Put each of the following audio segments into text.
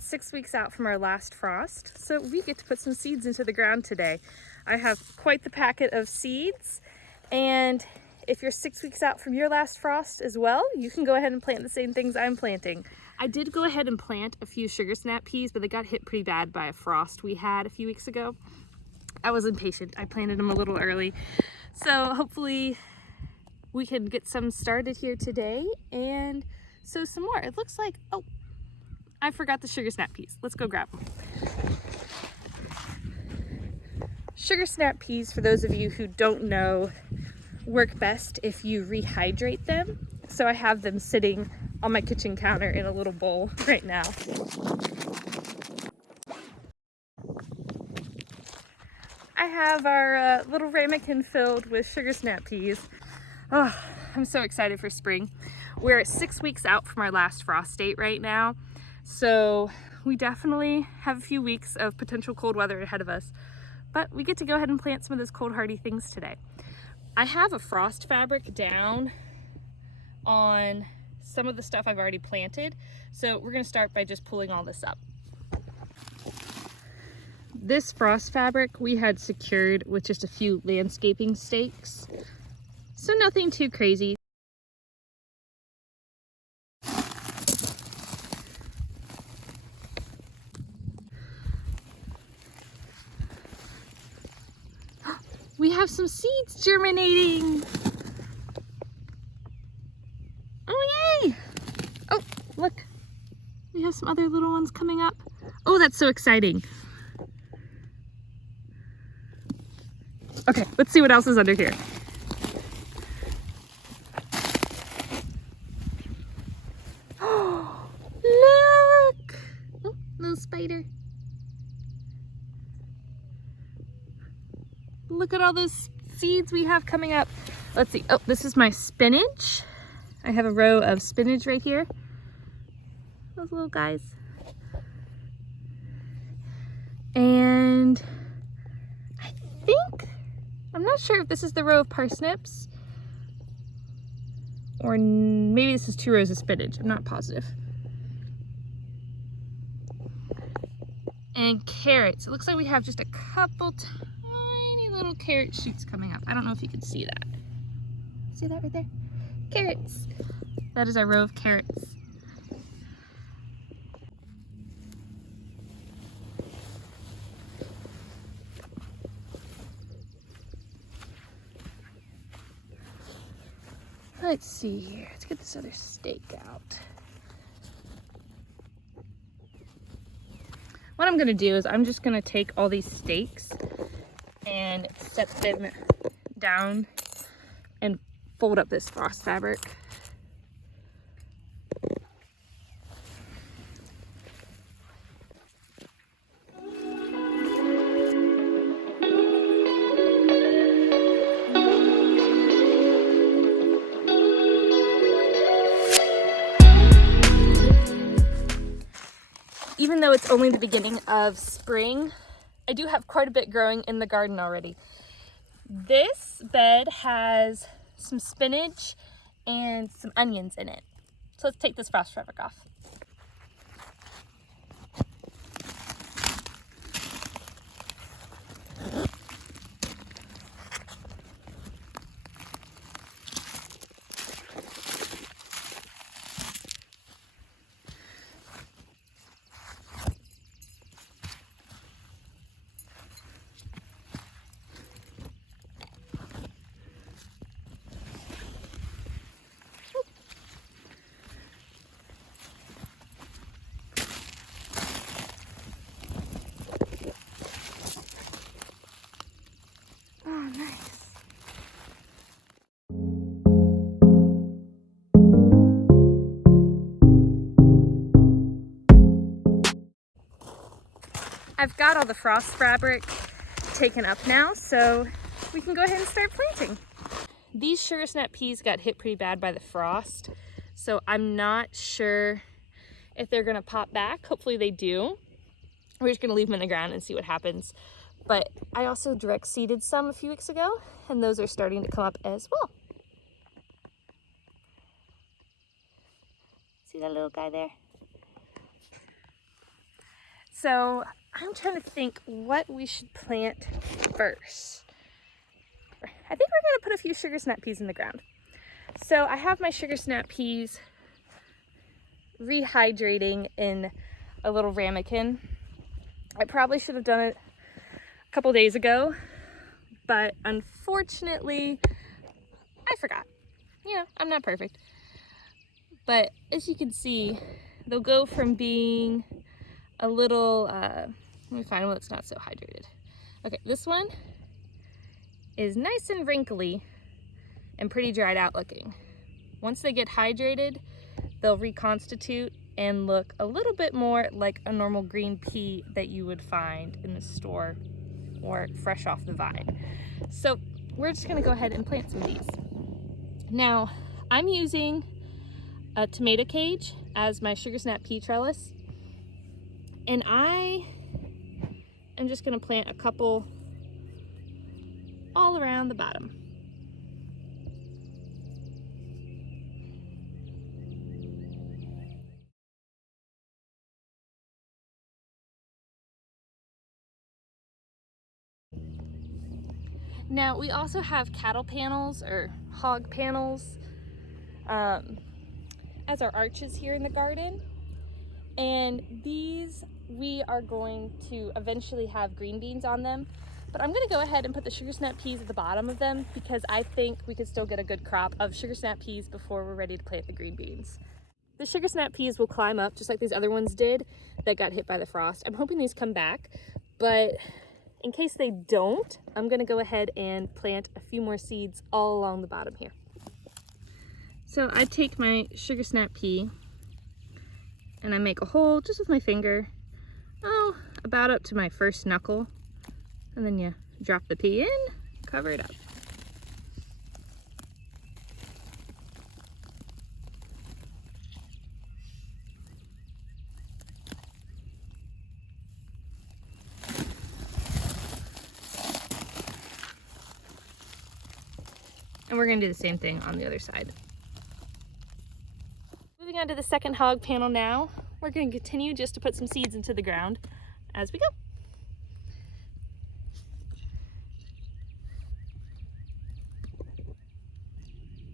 about 6 weeks out from our last frost, so we get to put some seeds into the ground today. I have quite the packet of seeds, and if you're 6 weeks out from your last frost as well, you can go ahead and plant the same things I'm planting. I did go ahead and plant a few sugar snap peas, but they got hit pretty bad by a frost we had a few weeks ago. I was impatient. I planted them a little early. So hopefully we can get some started here today and sow some more. It looks like, oh, I forgot the sugar snap peas. Let's go grab them. Sugar snap peas, for those of you who don't know, work best if you rehydrate them. So I have them sitting on my kitchen counter in a little bowl right now. I have our little ramekin filled with sugar snap peas. Oh, I'm so excited for spring. We're 6 weeks out from our last frost date right now, so we definitely have a few weeks of potential cold weather ahead of us, but we get to go ahead and plant some of those cold hardy things today. I have a frost fabric down on some of the stuff I've already planted, so we're going to start by just pulling all this up. This frost fabric we had secured with just a few landscaping stakes, so nothing too crazy. We have some seeds germinating! Oh yay! Oh, look! We have some other little ones coming up. Oh, that's so exciting! Okay, let's see what else is under here. Oh, look! Oh, little spider. Look at all those seeds we have coming up. Let's see. Oh, this is my spinach. I have a row of spinach right here. Those little guys. And I think, I'm not sure if this is the row of parsnips or maybe this is 2 rows of spinach. I'm not positive. And carrots. It looks like we have just a couple tiny little carrot shoots coming up. I don't know if you can see that. See that right there? Carrots. That is our row of carrots. Let's see here. Let's get this other stake out. What I'm gonna do is I'm just gonna take all these stakes and set them down and fold up this frost fabric. Even though it's only the beginning of spring, I do have quite a bit growing in the garden already. This bed has some spinach and some onions in it. So let's take this frost fabric off. I've got all the frost fabric taken up now, so we can go ahead and start planting. These sugar snap peas got hit pretty bad by the frost, so I'm not sure if they're gonna pop back. Hopefully they do. We're just gonna leave them in the ground and see what happens. But I also direct seeded some a few weeks ago, and those are starting to come up as well. See that little guy there? So I'm trying to think what we should plant first. I think we're gonna put a few sugar snap peas in the ground. So I have my sugar snap peas rehydrating in a little ramekin. I probably should have done it a couple days ago, but unfortunately I forgot. You know, I'm not perfect. But as you can see, they'll go from being a little, let me find one that's not so hydrated. Okay, this one is nice and wrinkly and pretty dried out looking. Once they get hydrated, they'll reconstitute and look a little bit more like a normal green pea that you would find in the store or fresh off the vine. So we're just gonna go ahead and plant some of these. Now, I'm using a tomato cage as my sugar snap pea trellis, and I am just gonna plant a couple all around the bottom. Now we also have cattle panels or hog panels as our arches here in the garden, and these we are going to eventually have green beans on them, but I'm going to go ahead and put the sugar snap peas at the bottom of them because I think we could still get a good crop of sugar snap peas before we're ready to plant the green beans. The sugar snap peas will climb up just like these other ones did that got hit by the frost. I'm hoping these come back, but in case they don't, I'm gonna go ahead and plant a few more seeds all along the bottom here. So I take my sugar snap pea and I make a hole just with my finger, about up to my first knuckle, and then you drop the pea in, cover it up. And we're gonna do the same thing on the other side. Moving on to the second hog panel now, we're gonna continue just to put some seeds into the ground as we go.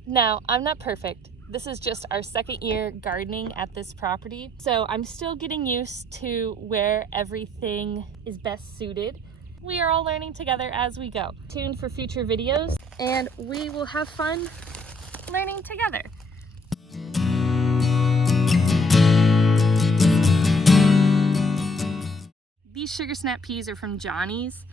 Now, I'm not perfect. This is just our second year gardening at this property, so I'm still getting used to where everything is best suited. We are all learning together as we go. Tune for future videos, and we will have fun learning together. These sugar snap peas are from Johnny's.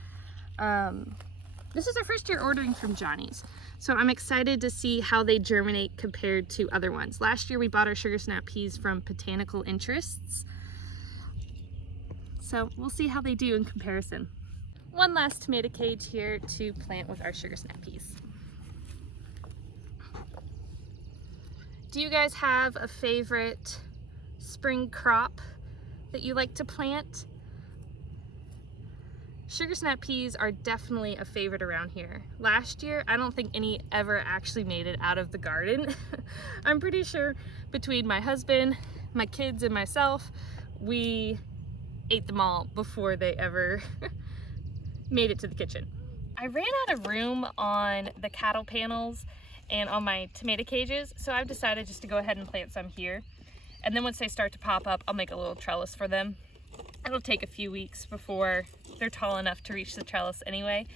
This is our first year ordering from Johnny's, so I'm excited to see how they germinate compared to other ones. Last year we bought our sugar snap peas from Botanical Interests, so we'll see how they do in comparison. One last tomato cage here to plant with our sugar snap peas. Do you guys have a favorite spring crop that you like to plant? Sugar snap peas are definitely a favorite around here. Last year, I don't think any ever actually made it out of the garden. I'm pretty sure between my husband, my kids, and myself, we ate them all before they ever made it to the kitchen. I ran out of room on the cattle panels and on my tomato cages, so I've decided just to go ahead and plant some here. And then once they start to pop up, I'll make a little trellis for them. It'll take a few weeks before they're tall enough to reach the trellis anyway.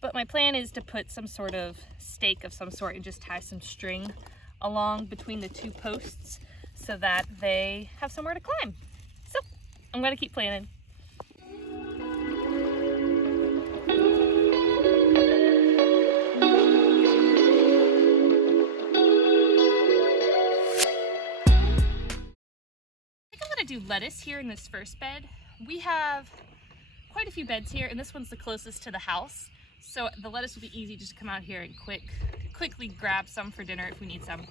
But my plan is to put some sort of stake of some sort and just tie some string along between the two posts so that they have somewhere to climb. So I'm gonna keep planting. Do lettuce here in this first bed. We have quite a few beds here, and this one's the closest to the house, so the lettuce will be easy just to come out here and quickly grab some for dinner if we need some.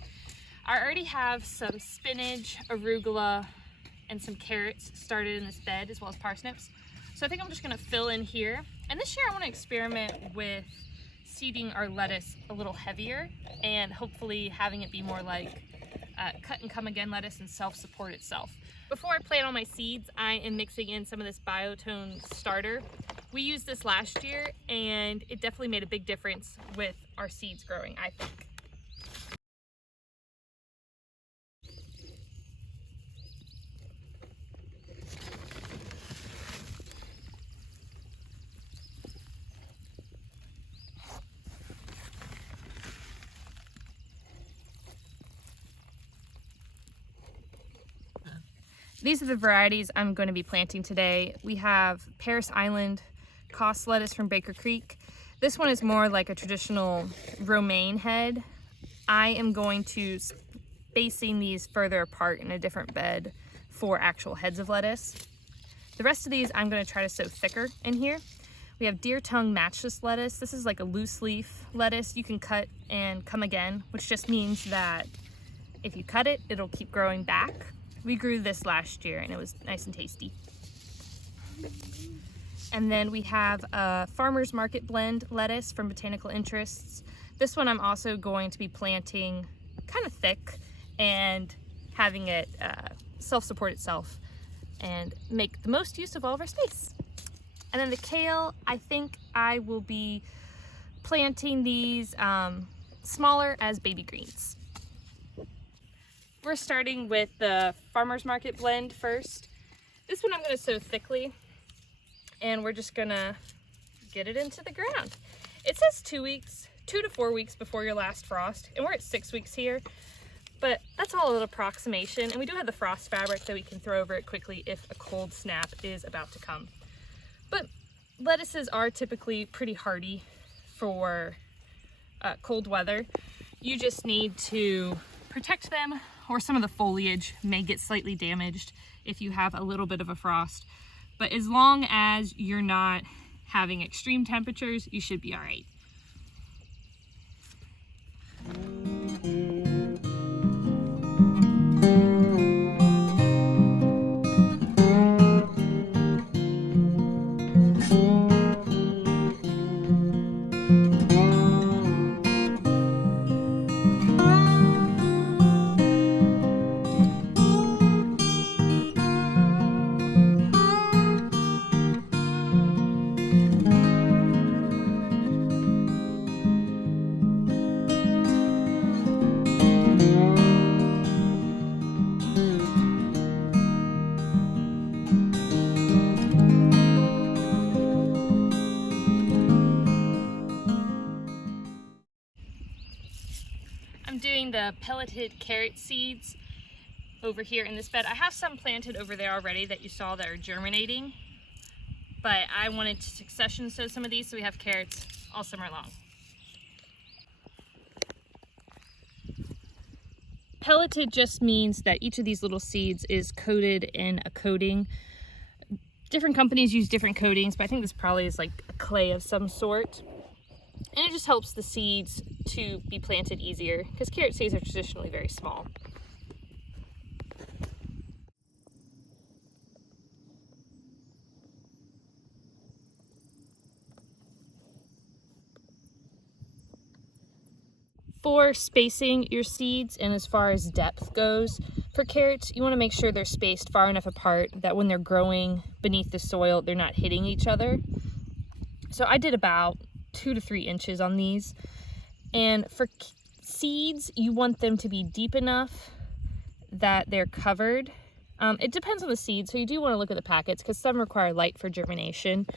I already have some spinach, arugula, and some carrots started in this bed, as well as parsnips, so I think I'm just going to fill in here. And this year I want to experiment with seeding our lettuce a little heavier and hopefully having it be more like cut and come again lettuce and self-support itself. Before I plant all my seeds, I am mixing in some of this Biotone starter. We used this last year and it definitely made a big difference with our seeds growing, I think. These are the varieties I'm going to be planting today. We have Paris Island Cost lettuce from Baker Creek. This one is more like a traditional romaine head. I am going to spacing these further apart in a different bed for actual heads of lettuce. The rest of these I'm going to try to sow thicker in here. We have deer tongue matchless lettuce. This is like a loose leaf lettuce. You can cut and come again, which just means that if you cut it, it'll keep growing back. We grew this last year and it was nice and tasty. And then we have a Farmer's Market blend lettuce from Botanical Interests. This one I'm also going to be planting kind of thick and having it self-support itself and make the most use of all of our space. And then the kale, I think I will be planting these smaller as baby greens. We're starting with the Farmer's Market blend first. This one I'm going to sow thickly and we're just going to get it into the ground. It says 2 to 4 weeks before your last frost, and we're at 6 weeks here, but that's all an approximation, and we do have the frost fabric that we can throw over it quickly if a cold snap is about to come. But lettuces are typically pretty hardy for cold weather. You just need to protect them, or some of the foliage may get slightly damaged if you have a little bit of a frost. But as long as you're not having extreme temperatures, you should be all right. I'm doing the pelleted carrot seeds over here in this bed. I have some planted over there already that you saw that are germinating, but I wanted to succession sow some of these so we have carrots all summer long. Pelleted just means that each of these little seeds is coated in a coating. Different companies use different coatings, but I think this probably is like a clay of some sort. And it just helps the seeds to be planted easier because carrot seeds are traditionally very small. For spacing your seeds and as far as depth goes, for carrots, you want to make sure they're spaced far enough apart that when they're growing beneath the soil, they're not hitting each other. So I did about 2 to 3 inches on these. And for seeds, you want them to be deep enough that they're covered. It depends on the seed, so you do want to look at the packets because some require light for germination.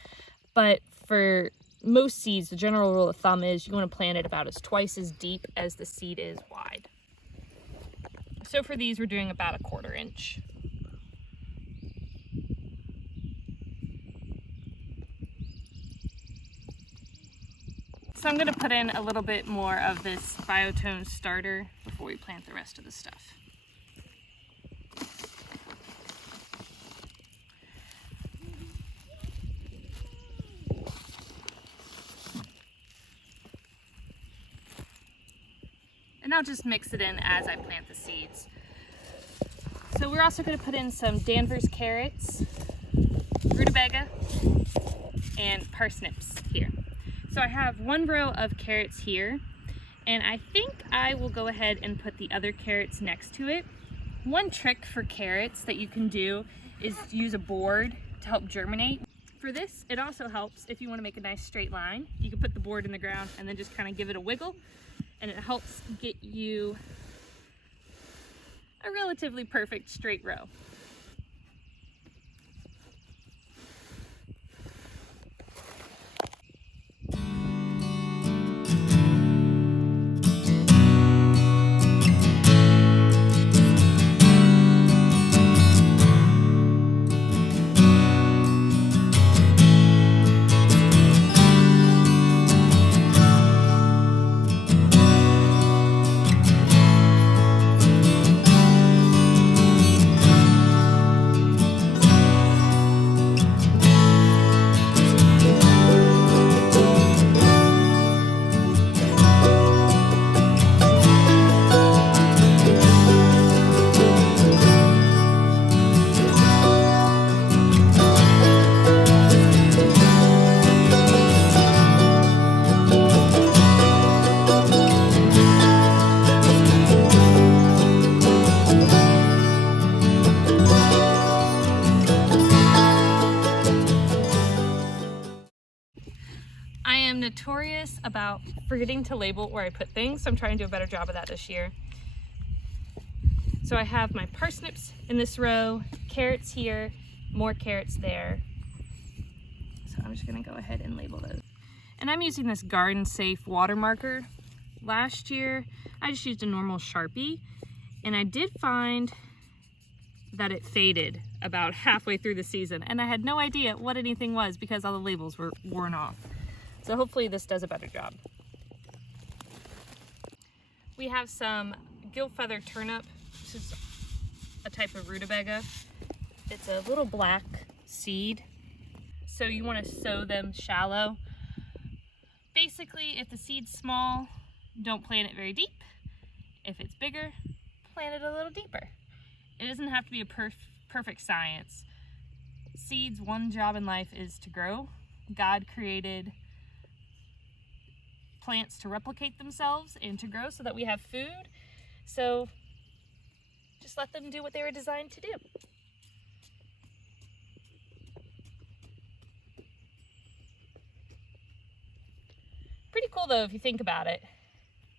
But for most seeds, the general rule of thumb is you want to plant it about twice as deep as the seed is wide. So for these, we're doing about 1/4 inch. So I'm going to put in a little bit more of this Biotone starter before we plant the rest of the stuff. And I'll just mix it in as I plant the seeds. So we're also going to put in some Danvers carrots, rutabaga, and parsnips here. So I have 1 row of carrots here, and I think I will go ahead and put the other carrots next to it. one trick for carrots that you can do is use a board to help germinate. For this, it also helps if you want to make a nice straight line. You can put the board in the ground and then just kind of give it a wiggle, and it helps get you a relatively perfect straight row. I am notorious about forgetting to label where I put things, so I'm trying to do a better job of that this year. So I have my parsnips in this row, carrots here, more carrots there. So I'm just gonna go ahead and label those. And I'm using this garden safe water marker. Last year, I just used a normal Sharpie, and I did find that it faded about halfway through the season, and I had no idea what anything was because all the labels were worn off. So hopefully this does a better job. We have some gill feather turnip. This is a type of rutabaga. It's a little black seed. So you want to sow them shallow. Basically, if the seed's small, don't plant it very deep. If it's bigger, plant it a little deeper. It doesn't have to be a perfect science. Seeds' one job in life is to grow. God created plants to replicate themselves and to grow so that we have food. So just let them do what they were designed to do. Pretty cool though if you think about it,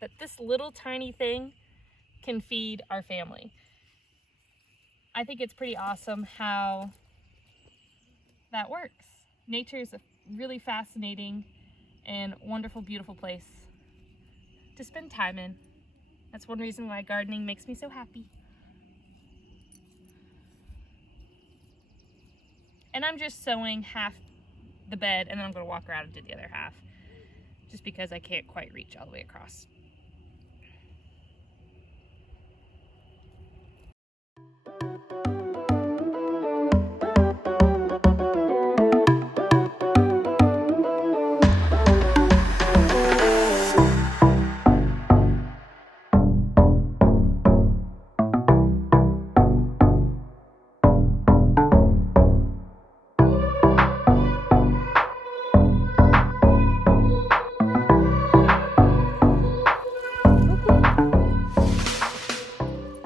that this little tiny thing can feed our family. I think it's pretty awesome how that works. Nature is a really fascinating and wonderful, beautiful place to spend time in. That's one reason why gardening makes me so happy. And I'm just sewing half the bed, and then I'm going to walk around and do the other half, just because I can't quite reach all the way across.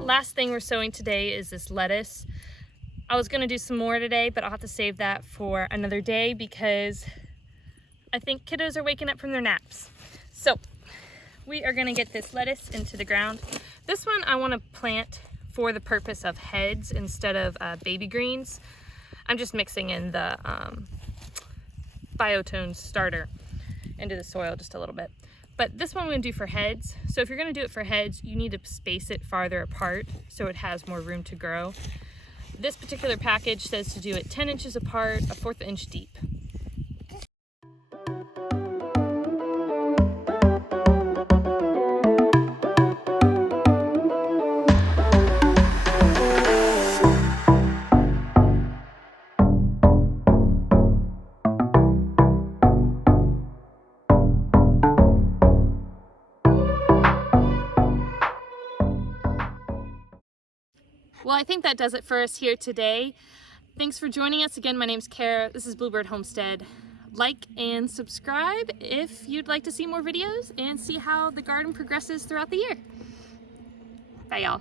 Last thing we're sowing today is this lettuce. I was gonna do some more today, but I'll have to save that for another day because I think kiddos are waking up from their naps. So we are gonna get this lettuce into the ground. This one I wanna plant for the purpose of heads instead of baby greens. I'm just mixing in the Biotone starter into the soil just a little bit. But this one I'm going to do for heads. So if you're going to do it for heads, you need to space it farther apart so it has more room to grow. This particular package says to do it 10 inches apart, a 1/4 inch deep. Well, I think that does it for us here today. Thanks for joining us. Again, my name's Cara. This is Bluebird Homestead. Like and subscribe if you'd like to see more videos and see how the garden progresses throughout the year. Bye, y'all.